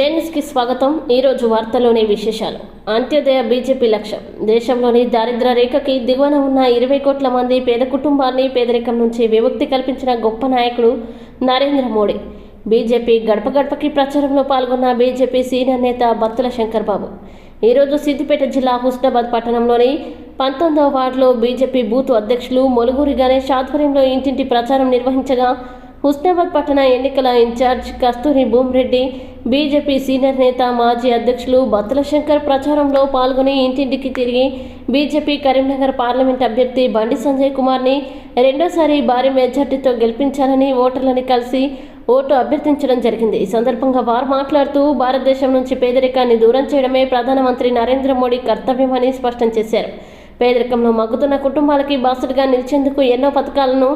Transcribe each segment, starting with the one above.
జేఎన్ఎస్కి స్వాగతం. ఈరోజు వార్తల్లోని విశేషాలు. అంత్యోదయ బీజేపీ లక్ష్యం. దేశంలోని దారిద్ర్య రేఖకి దిగువన ఉన్న 20 కోట్ల మంది పేద కుటుంబాన్ని పేదరికం నుంచి విముక్తి కల్పించిన గొప్ప నాయకుడు నరేంద్ర మోడీ. బీజేపీ గడప గడపకి ప్రచారంలో పాల్గొన్న బీజేపీ సీనియర్ నేత బత్తుల శంకర్ బాబు ఈరోజు సిద్దిపేట జిల్లా హుస్నాబాద్ పట్టణంలోని 19వ వార్డులో బీజేపీ బూత్ అధ్యక్షులు మొలుగూరి గణేష్ ఆధ్వర్యంలో ఇంటింటి ప్రచారం నిర్వహించగా హుస్నాబాద్ పట్టణ ఎన్నికల ఇన్ఛార్జ్ కస్తూరి భూమిరెడ్డి, బీజేపీ సీనియర్ నేత మాజీ అధ్యక్షులు బత్తుల శంకర్ ప్రచారంలో పాల్గొని ఇంటింటికి తిరిగి బీజేపీ కరీంనగర్ పార్లమెంట్ అభ్యర్థి బండి సంజయ్ కుమార్ని రెండోసారి భారీ మెజార్టీతో గెలిపించాలని ఓటర్లని కలిసి ఓటు అభ్యర్థించడం జరిగింది. ఈ సందర్భంగా వారు మాట్లాడుతూ భారతదేశం నుంచి పేదరికాన్ని దూరం చేయడమే ప్రధానమంత్రి నరేంద్ర మోడీ కర్తవ్యమని స్పష్టం చేశారు. పేదరికంలో మగ్గుతున్న కుటుంబాలకి బాసటగా నిలిచేందుకు ఎన్నో పథకాలను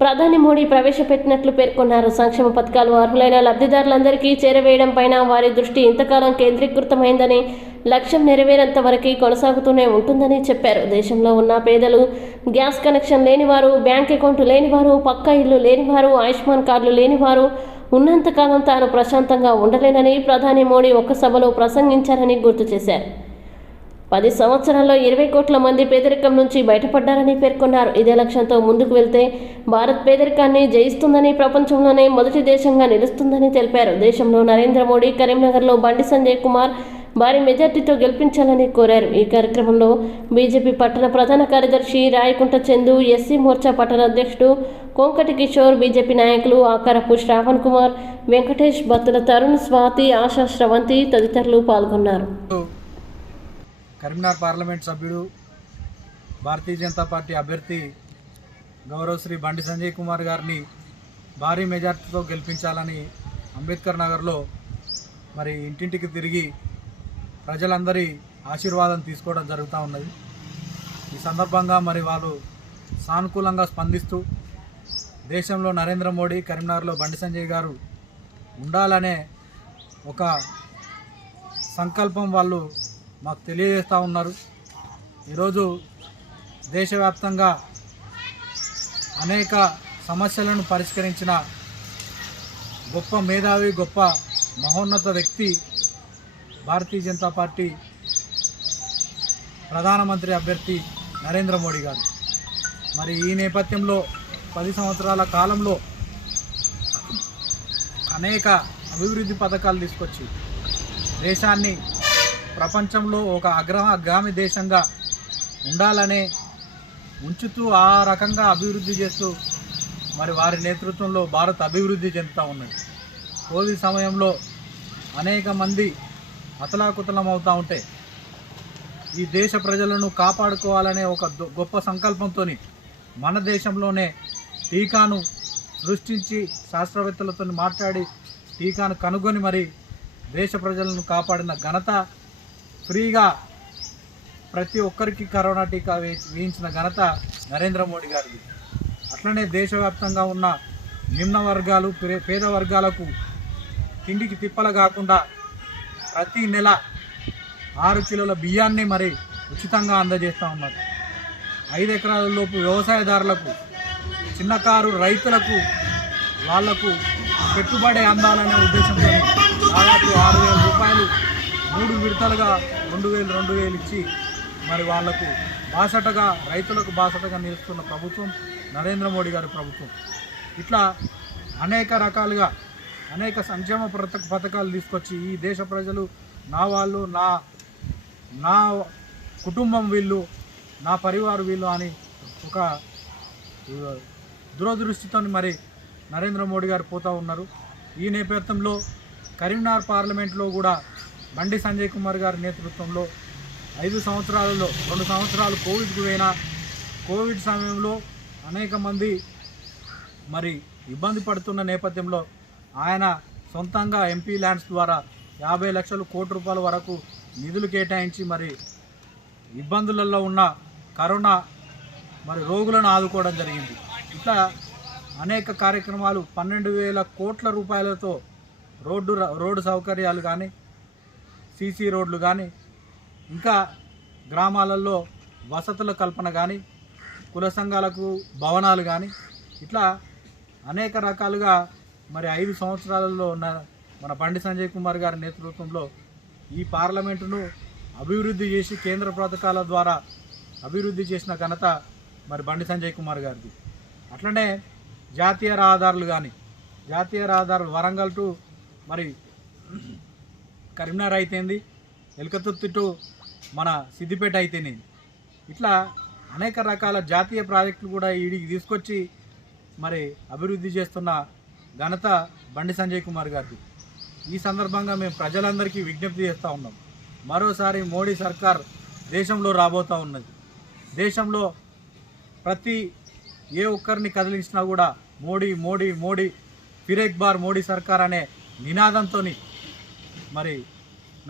ప్రధాని మోడీ ప్రవేశపెట్టినట్లు పేర్కొన్నారు. సంక్షేమ పథకాలు అర్హులైన లబ్ధిదారులందరికీ చేరవేయడం పైన వారి దృష్టి ఇంతకాలం కేంద్రీకృతమైందని, లక్ష్యం నెరవేరేంత వరకు కొనసాగుతూనే ఉంటుందని చెప్పారు. దేశంలో ఉన్న పేదలు, గ్యాస్ కనెక్షన్ లేనివారు, బ్యాంక్ అకౌంట్ లేనివారు, పక్కా ఇల్లు లేనివారు, ఆయుష్మాన్ కార్డులు లేనివారు ఉన్నంతకాలం తాను ప్రశాంతంగా ఉండలేనని ప్రధాని మోడీ ఒక్క సభలో ప్రసంగించారని గుర్తు చేశారు. 10 సంవత్సరాల్లో 20 కోట్ల మంది పేదరికం నుంచి బయటపడ్డారని పేర్కొన్నారు. ఇదే లక్ష్యంతో ముందుకు వెళ్తే భారత్ పేదరికాన్ని జయిస్తుందని, ప్రపంచంలోనే మొదటి దేశంగా నిలుస్తుందని తెలిపారు. దేశంలో నరేంద్ర మోడీ కరీంనగర్లో బండి సంజయ్ కుమార్ భారీ మెజార్టీతో గెలిపించాలని కోరారు. ఈ కార్యక్రమంలో బీజేపీ పట్టణ ప్రధాన కార్యదర్శి రాయకుంట చందు, ఎస్సీ మోర్చా పట్టణ అధ్యక్షుడు కొంకటి కిషోర్, బీజేపీ నాయకులు ఆకారపు శ్రావణ్ కుమార్, వెంకటేష్, బత్తుల తరుణ్, స్వాతి, ఆశా, శ్రవంతి తదితరులు పాల్గొన్నారు. కరీంనగర్ పార్లమెంట్ సభ్యుడు, భారతీయ జనతా పార్టీ అభ్యర్థి గౌరవ శ్రీ బండి సంజయ్ కుమార్ గారిని భారీ మెజార్టీతో గెలిపించాలని అంబేద్కర్ నగర్లో మరి ఇంటింటికి తిరిగి ప్రజలందరి ఆశీర్వాదం తీసుకోవడం జరుగుతూ ఉన్నది. ఈ సందర్భంగా మరి వాళ్ళు సానుకూలంగా స్పందిస్తూ దేశంలో నరేంద్ర మోడీ, కరీంనగర్లో బండి సంజయ్ గారు ఉండాలనే ఒక సంకల్పం వాళ్ళు మాకు తెలియజేస్తూ ఉన్నారు. ఈరోజు దేశవ్యాప్తంగా అనేక సమస్యలను పరిష్కరించిన గొప్ప మేధావి, గొప్ప మహోన్నత వ్యక్తి భారతీయ జనతా పార్టీ ప్రధానమంత్రి అభ్యర్థి నరేంద్ర మోడీ గారు. మరి ఈ నేపథ్యంలో 10 సంవత్సరాల కాలంలో అనేక అభివృద్ధి పథకాలు తీసుకొచ్చి దేశాన్ని ప్రపంచంలో ఒక అగ్రగామి దేశంగా ఉండాలనే ఉంచుతూ ఆ రకంగా అభివృద్ధి చేస్తూ మరి వారి నేతృత్వంలో భారత్ అభివృద్ధి చెందుతూ ఉన్నది. కోవిడ్ సమయంలో అనేక మంది అతలాకుతలం అవుతూ ఉంటే ఈ దేశ ప్రజలను కాపాడుకోవాలనే ఒక గొప్ప సంకల్పంతో మన దేశంలోనే టీకాను సృష్టించి శాస్త్రవేత్తలతో మాట్లాడి టీకాను కనుగొని మరి దేశ ప్రజలను కాపాడిన ఘనత, ఫ్రీగా ప్రతి ఒక్కరికి కరోనా టీకా వేయించిన ఘనత నరేంద్ర మోడీ గారిది. అట్లనే దేశవ్యాప్తంగా ఉన్న నిమ్న వర్గాలు, పేద వర్గాలకు తిండికి తిప్పలు కాకుండా ప్రతి నెల 6 కిలోల బియ్యాన్ని మరి ఉచితంగా అందజేస్తూ ఉన్నారు. 5 ఎకరాల లోపు వ్యవసాయదారులకు, చిన్నకారు రైతులకు, వాళ్లకు పెట్టుబడి అందాలనే ఉద్దేశంతో దాదాపు 6,000 రూపాయలు 3 విడతలుగా 2,000 ఇచ్చి మరి వాళ్లకు బాసటగా, రైతులకు బాసటగా నిలుస్తున్న ప్రభుత్వం నరేంద్ర మోడీ గారి ప్రభుత్వం. ఇట్లా అనేక రకాలుగా అనేక సంక్షేమ పథకాలు తీసుకొచ్చి ఈ దేశ ప్రజలు నా వాళ్ళు, నా కుటుంబం వీళ్ళు, నా పరివారు వీళ్ళు అని ఒక దురదృష్టితో మరి నరేంద్ర మోడీ గారు పోతూ ఉన్నారు. ఈ నేపథ్యంలో కరీంనగర్ పార్లమెంట్లో కూడా బండి సంజయ్ కుమార్ గారి నేతృత్వంలో 5 సంవత్సరాలలో 2 సంవత్సరాలు కోవిడ్కి పోయినా కోవిడ్ సమయంలో అనేక మంది మరి ఇబ్బంది పడుతున్న నేపథ్యంలో ఆయన సొంతంగా ఎంపీ ల్యాండ్స్ ద్వారా 50 లక్షల కోట్ల రూపాయల వరకు నిధులు కేటాయించి మరి ఇబ్బందులలో ఉన్న కరోనా మరి రోగులను ఆదుకోవడం జరిగింది. ఇట్లా అనేక కార్యక్రమాలు 12,000 కోట్ల రూపాయలతో రోడ్డు సౌకర్యాలు కానీ, సీసీ రోడ్లు కానీ, ఇంకా గ్రామాలలో వసతుల కల్పన కానీ, కుల సంఘాలకు భవనాలు కానీ, ఇట్లా అనేక రకాలుగా మరి 5 సంవత్సరాలలో మన బండి సంజయ్ కుమార్ గారి నేతృత్వంలో ఈ పార్లమెంటును అభివృద్ధి చేసి కేంద్ర పథకాల ద్వారా అభివృద్ధి చేసిన ఘనత మరి బండి సంజయ్ కుమార్ గారిది. అట్లనే జాతీయ రహదారులు కానీ జాతీయ రహదారులు వరంగల్ టు మరి కరీంనగర్ అయితేంది, ఎల్కతుర్తి టు మన సిద్దిపేట అయితేనేది, ఇట్లా అనేక రకాల జాతీయ ప్రాజెక్టులు కూడా ఈడికి తీసుకొచ్చి మరి అభివృద్ధి చేస్తున్న ఘనత బండి సంజయ్ కుమార్ గారిది. ఈ సందర్భంగా మేము ప్రజలందరికీ విజ్ఞప్తి చేస్తూ ఉన్నాం, మరోసారి మోడీ సర్కార్ దేశంలో రాబోతూ ఉన్నది. దేశంలో ప్రతి ఏ ఒక్కరిని కదిలించినా కూడా మోడీ మోడీ మోడీ ఫిర్ ఎక్ బార్ మోడీ సర్కార్ అనే నినాదంతో మరి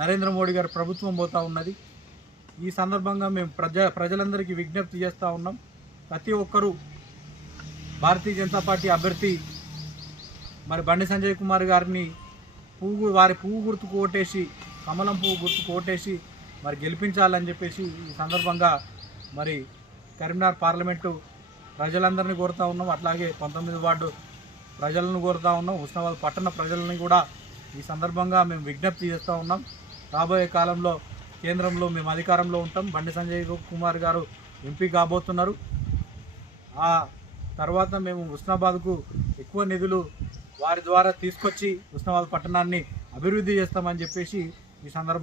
నరేంద్ర మోడీ గారి ప్రభుత్వం పోతూ ఉన్నది. ఈ సందర్భంగా మేము ప్రజలందరికీ విజ్ఞప్తి చేస్తూ ఉన్నాం, ప్రతి ఒక్కరూ భారతీయ జనతా పార్టీ అభ్యర్థి మరి బండి సంజయ్ కుమార్ గారిని వారి పువ్వు గుర్తుకు ఓటేసి, కమలం పువ్వు గుర్తుకు ఓటేసి మరి గెలిపించాలని చెప్పేసి ఈ సందర్భంగా మరి కరీంనగర్ పార్లమెంటు ప్రజలందరినీ కోరుతూ ఉన్నాం. అట్లాగే 19 వార్డు ప్రజలను కోరుతూ ఉన్నాం. హుస్నాబాద్ పట్టణ ప్రజలని కూడా ఈ సందర్భంగా మేము విజ్ఞప్తి చేస్తూ ఉన్నాం. రాబోయే కాలంలో కేంద్రంలో మేము అధికారంలో ఉంటాం. బండి సంజయ్ కుమార్ గారు ఎంపీ కాబోతున్నారు. ఆ తర్వాత మేము హుస్నాబాద్కు ఎక్కువ నిధులు వారి ద్వారా తీసుకొచ్చి హుస్నాబాద్ పట్టణాన్ని అభివృద్ధి చేస్తామని చెప్పేసి ఈ సందర్భంగా